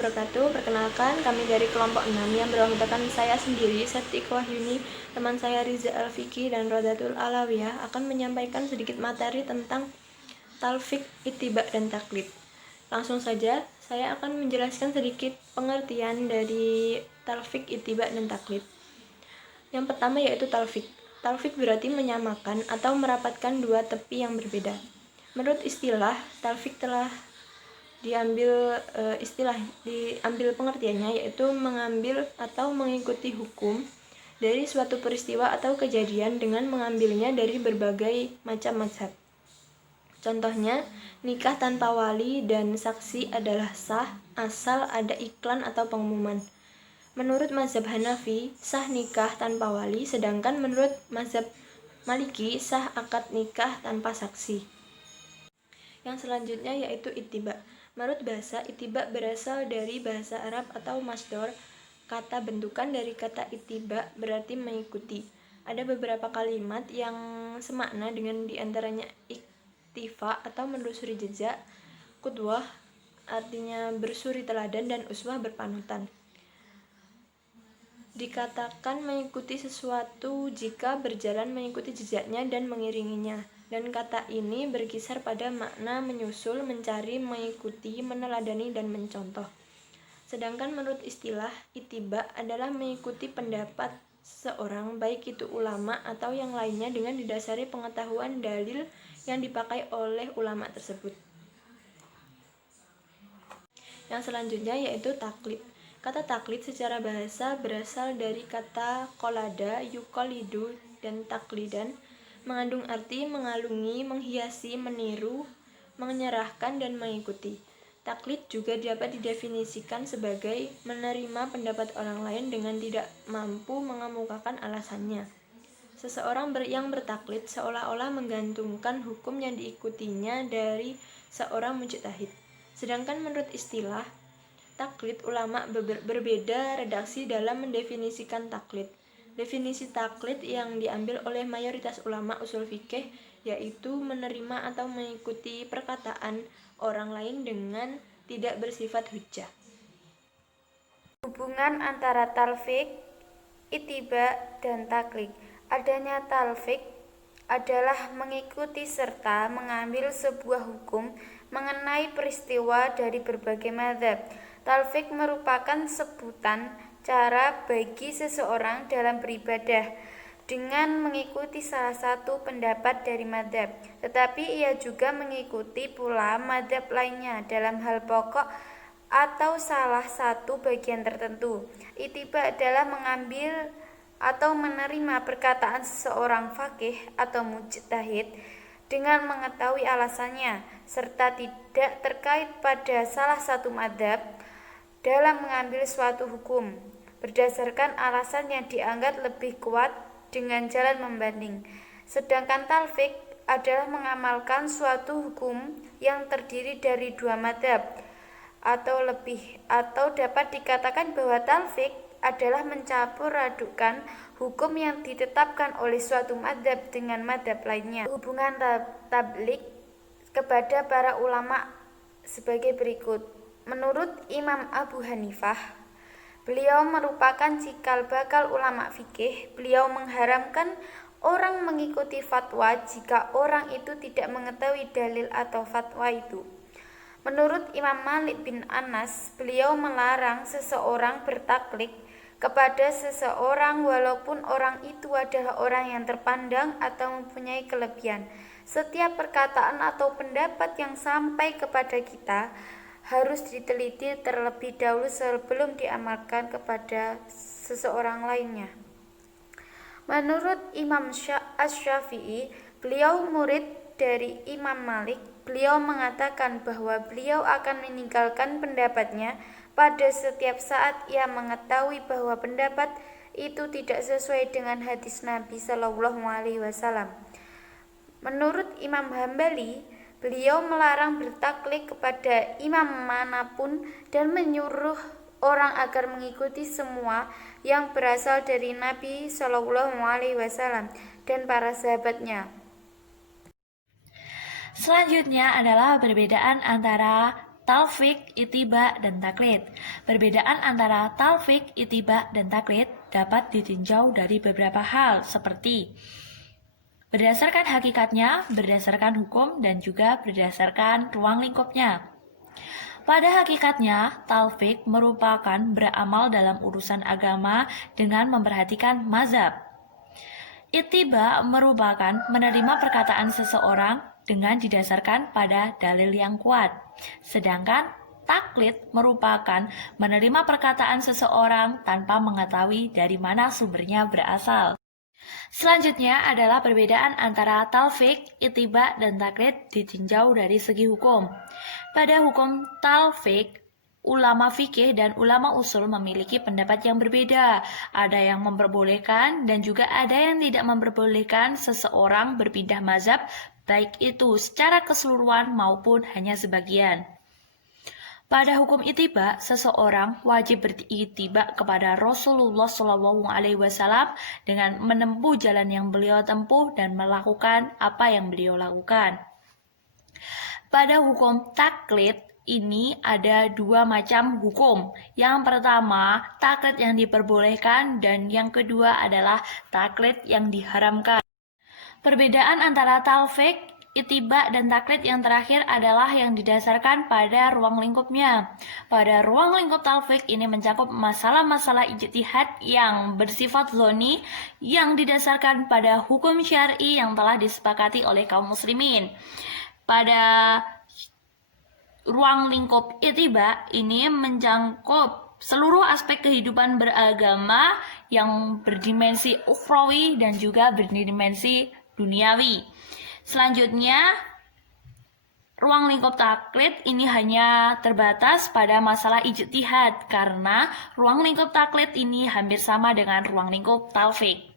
wabarakatuh. Perkenalkan, kami dari kelompok 6 yang beranggotakan saya sendiri, Septi Wahyuni, teman saya Riza Alfiki dan Rodatul Alawiyah akan menyampaikan sedikit materi tentang talfik, ittiba, dan taklid. Langsung saja, saya akan menjelaskan sedikit pengertian dari talfik, ittiba, dan taklid. Yang pertama yaitu talfik. Talfik berarti menyamakan atau merapatkan dua tepi yang berbeda. Menurut istilah, talfik telah diambil pengertiannya yaitu mengambil atau mengikuti hukum dari suatu peristiwa atau kejadian dengan mengambilnya dari berbagai macam mazhab. Contohnya, nikah tanpa wali dan saksi adalah sah asal ada iklan atau pengumuman. Menurut mazhab Hanafi, sah nikah tanpa wali, sedangkan menurut mazhab Maliki, sah akad nikah tanpa saksi. Yang selanjutnya yaitu ittiba. Menurut bahasa, ittiba berasal dari bahasa Arab atau masdar. Kata bentukan dari kata ittiba berarti mengikuti. Ada beberapa kalimat yang semakna dengan diantaranya iktifa atau menelusuri jejak, qudwah artinya bersuri teladan, dan uswah berpanutan. Dikatakan mengikuti sesuatu jika berjalan mengikuti jejaknya dan mengiringinya. Dan kata ini berkisar pada makna menyusul, mencari, mengikuti, meneladani, dan mencontoh. Sedangkan menurut istilah, ittiba adalah mengikuti pendapat seseorang, baik itu ulama atau yang lainnya, dengan didasari pengetahuan dalil yang dipakai oleh ulama tersebut. Yang selanjutnya yaitu taklid. Kata taklid secara bahasa berasal dari kata kolada, yukolidu, dan taklidan, mengandung arti mengalungi, menghiasi, meniru, menyerahkan, dan mengikuti. Taklid juga dapat didefinisikan sebagai menerima pendapat orang lain dengan tidak mampu mengemukakan alasannya. Seseorang yang bertaklid seolah-olah menggantungkan hukum yang diikutinya dari seorang mujtahid. Sedangkan menurut istilah taklid, ulama berbeda redaksi dalam mendefinisikan taklid. Definisi taklid yang diambil oleh mayoritas ulama usul fikih yaitu menerima atau mengikuti perkataan orang lain dengan tidak bersifat hujjah. Hubungan antara talfik, ittiba, dan taklid. Adanya talfik adalah mengikuti serta mengambil sebuah hukum mengenai peristiwa dari berbagai mazhab. Talfik merupakan sebutan cara bagi seseorang dalam beribadah dengan mengikuti salah satu pendapat dari mazhab, tetapi ia juga mengikuti pula mazhab lainnya dalam hal pokok atau salah satu bagian tertentu. Ittiba adalah mengambil atau menerima perkataan seseorang faqih atau mujtahid dengan mengetahui alasannya serta tidak terkait pada salah satu mazhab dalam mengambil suatu hukum berdasarkan alasan yang dianggap lebih kuat dengan jalan membanding. Sedangkan talfik adalah mengamalkan suatu hukum yang terdiri dari dua mazhab atau lebih, atau dapat dikatakan bahwa talfik adalah mencampur adukkan hukum yang ditetapkan oleh suatu mazhab dengan mazhab lainnya. Hubungan tablik kepada para ulama sebagai berikut. Menurut Imam Abu Hanifah, beliau merupakan cikal bakal ulama fikih. Beliau mengharamkan orang mengikuti fatwa jika orang itu tidak mengetahui dalil atau fatwa itu. Menurut Imam Malik bin Anas, beliau melarang seseorang bertaklid kepada seseorang walaupun orang itu adalah orang yang terpandang atau mempunyai kelebihan. Setiap perkataan atau pendapat yang sampai kepada kita harus diteliti terlebih dahulu sebelum diamalkan kepada seseorang lainnya. Menurut Imam Asy-Syafi'i, beliau murid dari Imam Malik. Beliau mengatakan bahwa beliau akan meninggalkan pendapatnya pada setiap saat ia mengetahui bahwa pendapat itu tidak sesuai dengan hadis Nabi Shallallahu Alaihi Wasallam. Menurut Imam Hambali, beliau melarang bertaklid kepada imam manapun dan menyuruh orang agar mengikuti semua yang berasal dari Nabi Shallallahu Alaihi Wasallam dan para sahabatnya. Selanjutnya adalah perbedaan antara talfik, ittiba, dan taklid. Perbedaan antara talfik, ittiba, dan taklid dapat ditinjau dari beberapa hal seperti berdasarkan hakikatnya, berdasarkan hukum, dan juga berdasarkan ruang lingkupnya. Pada hakikatnya, talfik merupakan beramal dalam urusan agama dengan memperhatikan mazhab. Ittiba merupakan menerima perkataan seseorang dengan didasarkan pada dalil yang kuat. Sedangkan taklid merupakan menerima perkataan seseorang tanpa mengetahui dari mana sumbernya berasal. Selanjutnya adalah perbedaan antara talfik, ittiba, dan taklid ditinjau dari segi hukum. Pada hukum talfik, ulama fikih dan ulama usul memiliki pendapat yang berbeda. Ada yang memperbolehkan dan juga ada yang tidak memperbolehkan seseorang berpindah mazhab, baik itu secara keseluruhan maupun hanya sebagian. Pada hukum ittiba, seseorang wajib berittiba kepada Rasulullah SAW dengan menempuh jalan yang beliau tempuh dan melakukan apa yang beliau lakukan. Pada hukum taklid, ini ada dua macam hukum. Yang pertama, taklid yang diperbolehkan, dan yang kedua adalah taklid yang diharamkan. Perbedaan antara talfik, ittiba, dan taklid yang terakhir adalah yang didasarkan pada ruang lingkupnya. Pada ruang lingkup talfik ini mencakup masalah-masalah ijtihad yang bersifat zoni yang didasarkan pada hukum syar'i yang telah disepakati oleh kaum muslimin. Pada ruang lingkup ittiba ini mencakup seluruh aspek kehidupan beragama yang berdimensi ukhrawi dan juga berdimensi duniawi. Selanjutnya, ruang lingkup taklid ini hanya terbatas pada masalah ijtihad karena ruang lingkup taklid ini hampir sama dengan ruang lingkup talfik.